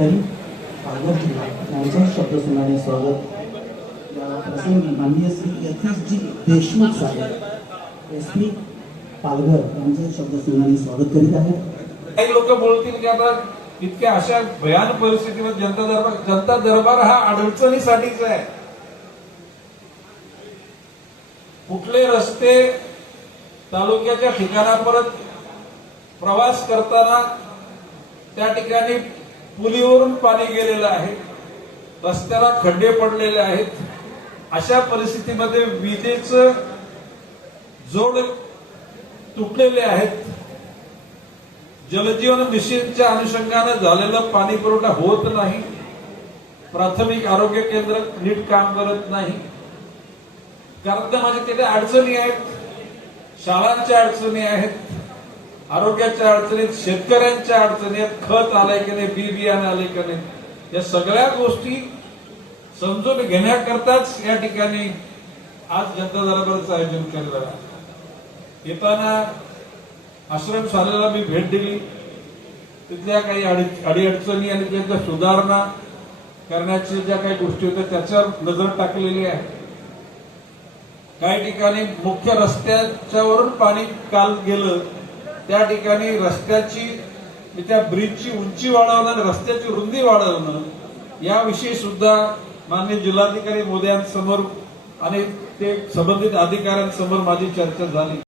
त्यांनी आग्रह केला शब्द सुनाने स्वागत. या प्रसंगी माननीय श्री यथाशजी देशमुख साहेब एस पी पालघर यांचे शब्द सुनाने स्वागत करीत आहे काही लोक बोलतील की आता इतक्या अशा भयान परिस्थितीवर जनता दरबार जनता दरबार हा अडचणीसाठीच आहे. कुठले रस्ते तालुक्याच्या ठिकाणापर्यंत प्रवास करताना त्या ठिकाणी पुलीवरून पाणी गेलेलं आहे. रस्त्याला खड्डे पडलेले आहेत. अशा परिस्थितीमध्ये विजेचं जोड तुटलेले आहेत. जलजीवन मिशनच्या अनुषंगाने झालेला पाणी पुरवठा होत नाही. प्राथमिक आरोग्य केंद्र नीट काम करत नाही. कारण तर माझ्या तिथे अडचणी आहेत? शाळांच्या अडचणी आहेत. आरोग्याच्या अडचणीत शेतकऱ्यांच्या अडचणीत खत आलंय की नाही बी बियाणे आले की नाही या सगळ्या गोष्टी समजून घेण्याकरताच या ठिकाणी आज जनता दरबारचं आयोजन केलेलं आहे. येताना आश्रमशाळेला मी भेट दिली. तिथल्या काही अडीअडचणी आणि त्यांच्या सुधारणा करण्याच्या ज्या काही गोष्टी होत्या त्याच्यावर नजर टाकलेली आहे. काही ठिकाणी मुख्य रस्त्याच्यावरून पाणी काल गेलं. त्या ठिकाणी रस्त्याची त्या ब्रिजची उंची वाढवणं आणि रस्त्याची रुंदी वाढवणं याविषयी सुद्धा माननीय जिल्हाधिकारी मोदयांसमोर आणि ते संबंधित अधिकाऱ्यांसमोर माझी चर्चा झाली.